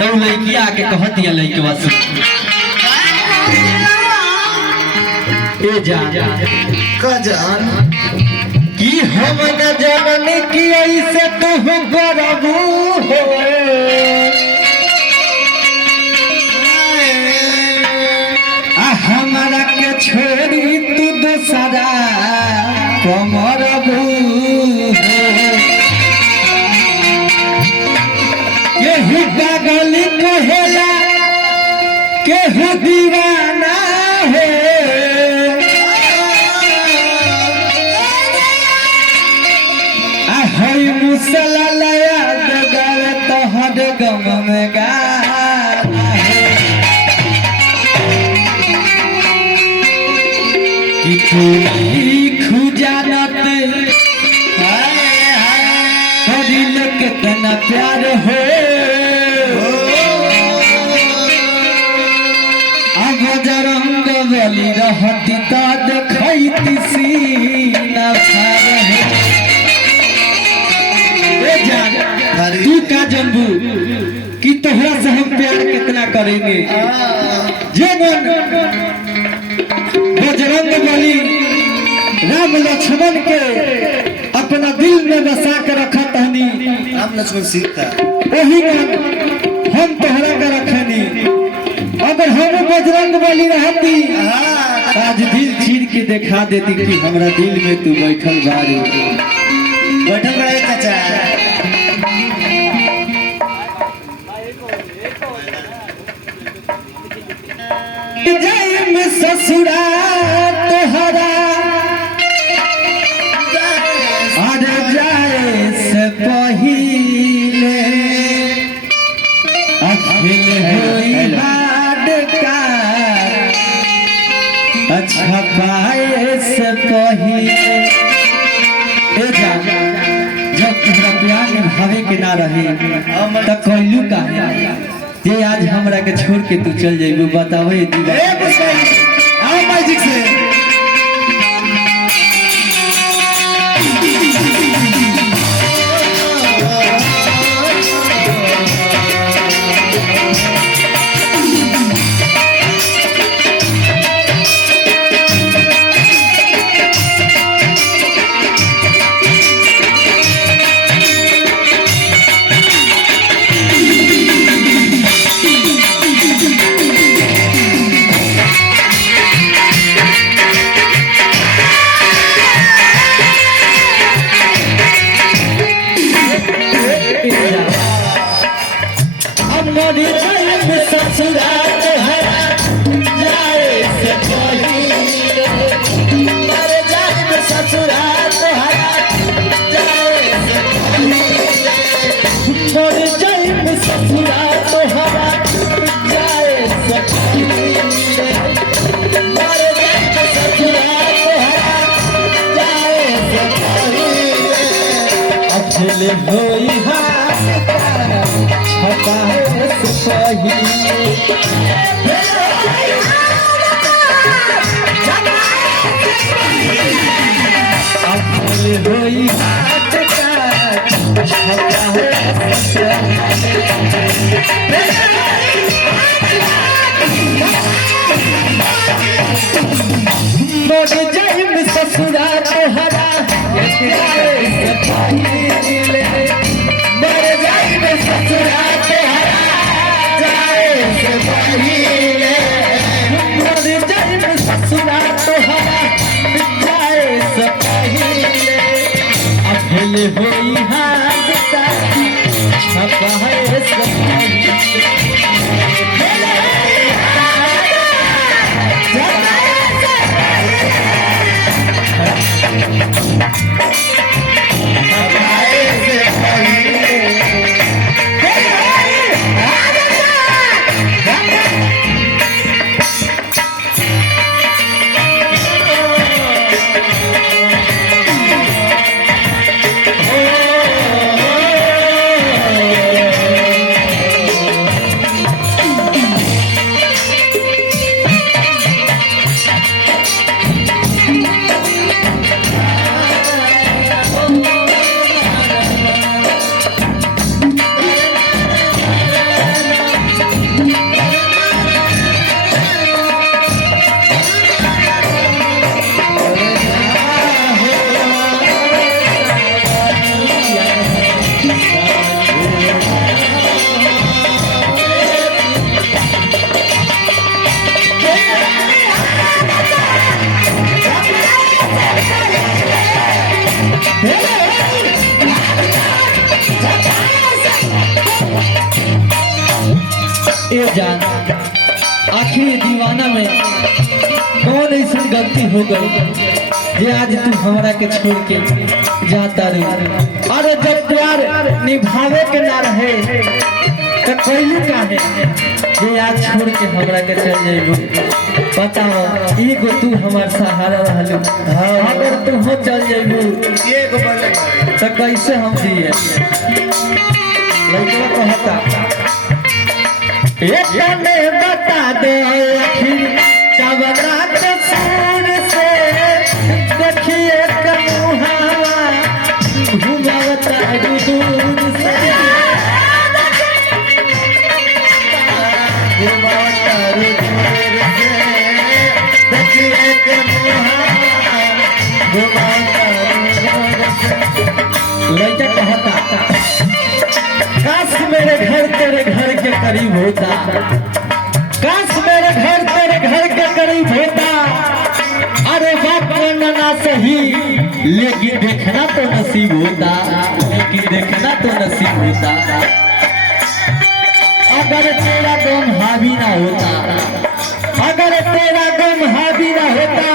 तो लड़किया आके कह दिया लड़कवा से ए जान कि हम न जानने की ऐसे तू गरबू हो हमारा के छोड़ी तू दूसरा कमरबू केहू पागल कहेला केहू दीवाना है हरी मुसला लया दगर तोहर गम में गाना है कि कोई खुजानत दिल कितना प्यार हो अब जरंग वाली रहती तो देखती सीना तू का जम्बू कि तोहरा से हम प्यार कितना करेंगे जे मन बजरंग बली राम लक्ष्मण के अपना दिल में बसा के रखा तहनी राम लक्ष्मण सीता वही हम तोहरा का रखनी अगर हम बजरंग बली रहती आज दिल चीर के दिखा देती कि हमरा दिल में तू बैठल बारू बैठल बड़े चाचा जय में ससुरा तोहरा और जाए से पहिले अखिल हुई हाड का अच्छा पाए से पहिले जब तुम्हारा प्यार निभावे के ना रहे तो कहलू का जे आज हमरा के छोड़ के तू चल जाइबू बतावे मैजिक से ससुरा तोहरा होई हाथ का छपा है सब जान आखिर दीवाना में कौन ऐसी गलती हो गई जे आज तू हमरा के छोड़ के जाता रे। अरे जब प्यार निभावे के ना रहे तो कैली काहे जे आज छोड़ के हमरा के चल जाइबो। बताओ एगो तू हमार सहारा रहलू, अगर तू हो चल जाइबो एगो बोले तो कैसे हम जिए। लड़का कहता एक ने बता दे आखिर कवना कसूर से देखिए कमुहावा घुमावता दूर से घुमावता दूर से देखिए कमुहावा घुमावता दूर से। लड़का कहता काश मेरे घर तेरे घर के करीब होता, काश मेरे घर तेरे घर के करीब होता। अरे बाप ना सही लेकिन देखना तो नसीब होता, लेकिन देखना तो नसीब होता। अगर तेरा गम हावी ना होता, अगर तेरा गम हावी ना होता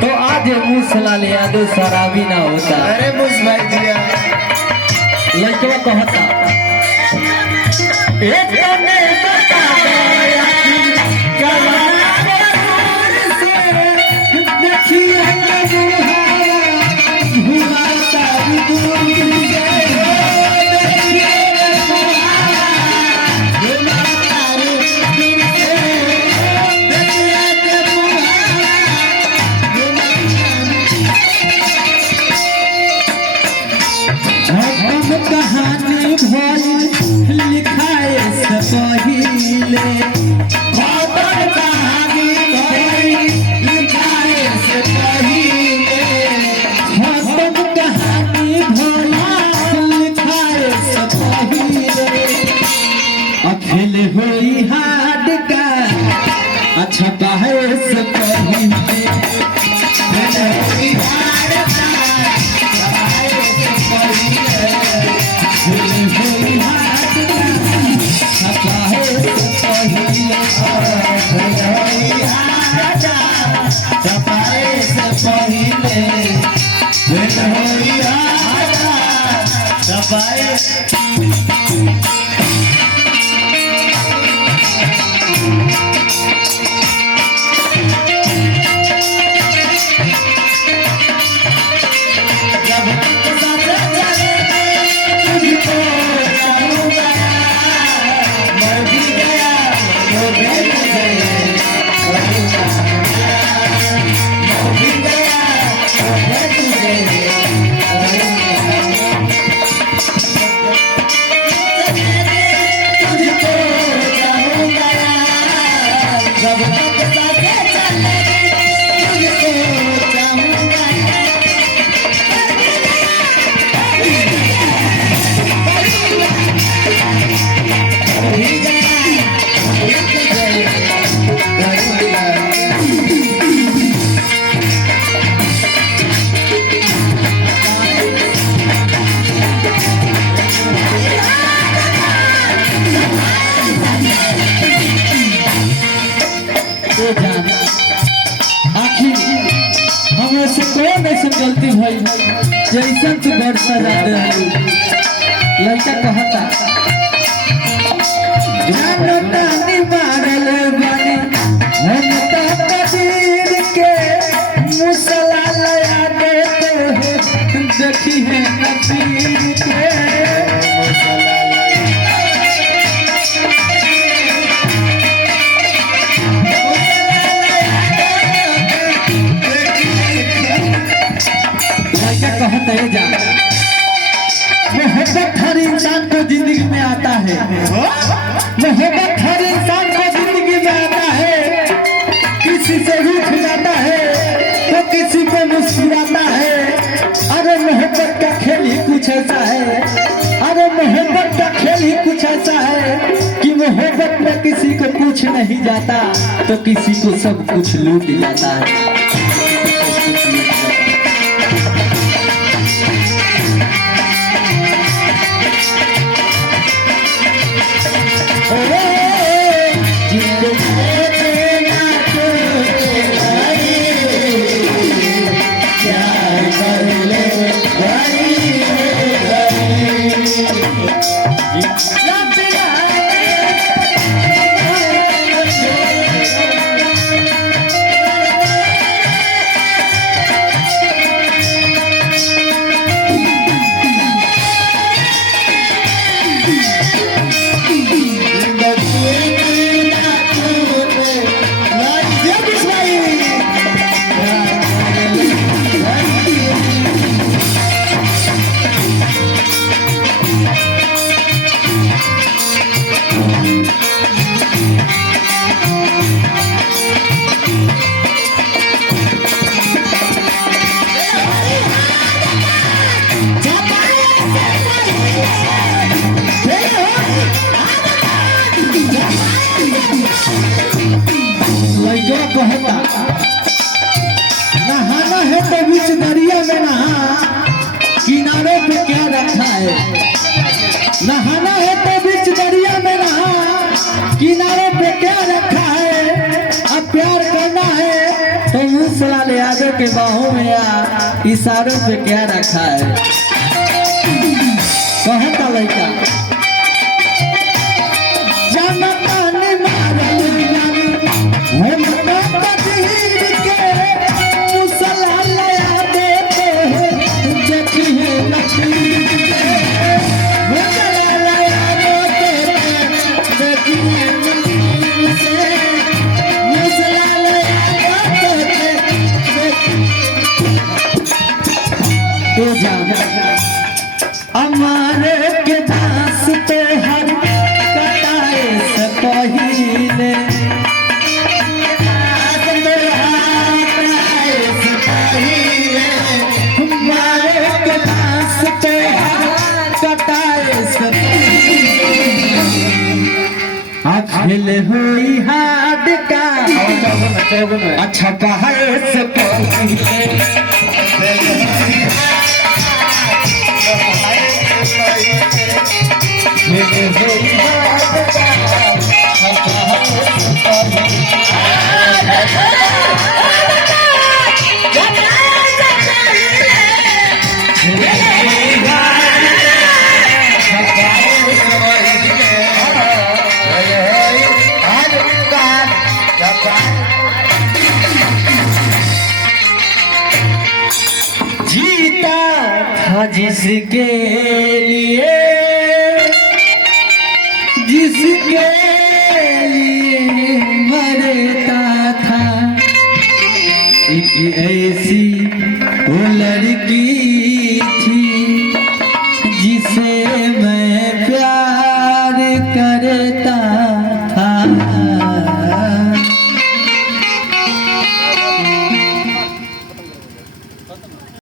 तो आज मूसला ले यादो शराबी ना होता। अरे मुझ भाई दिया लड़का कहता एक ने बता दिया कवना कसूर से देखिए कमुहावा घुमावता दूर से देखिए कमुहावा घुमावता दूर से देखिए कमुहावा हम कहानी भइल लिखाए से पहिले, खबर कहानी भइल लिखाए से पहिले, खबर कहानी भइल लिखाए से पहिले। अखेल होई हाड का अच्छा बाहे से पहिले, अखेल होई हाड का बाहे से पहिले, अखेल होई हाड का छपाहे से पहिले, अखेल होई हाड का छपाहे से पहिले, अखेल होई हाड का छपाहे। आखिर हमरा से कौन ऐसा गलती भई जैसन तू बड़ सजा दे। लड़का कहता जानतानी मारल बानी हम तो कबीर के मुसला लया देते देखी है नबीर के मुसला कहते हैं जा मोहब्बत हर इंसान को जिंदगी में आता है, मोहब्बत हर इंसान को जिंदगी में आता है। किसी से रूठ जाता है तो किसी को मुस्कुराता है। अरे मोहब्बत का खेल ही कुछ ऐसा है, अरे मोहब्बत का खेल ही कुछ ऐसा है कि मोहब्बत में किसी को कुछ नहीं जाता तो किसी को सब कुछ लूट जाता है। Oh है। नहाना है तो बीच दरिया में नहा, किनारे पे क्या रखा है। अब प्यार करना है तो मूसलाल यादव के बाहों में या इशारों पे क्या रखा है। कहता लड़का अमारे के दास पे हर कटाए से पहिले हमारे के दास पे हर कटाए से अखिल हुई हाथ का अच्छा पहाड़ से पहिले जीता था जिसके लिए मरता था एक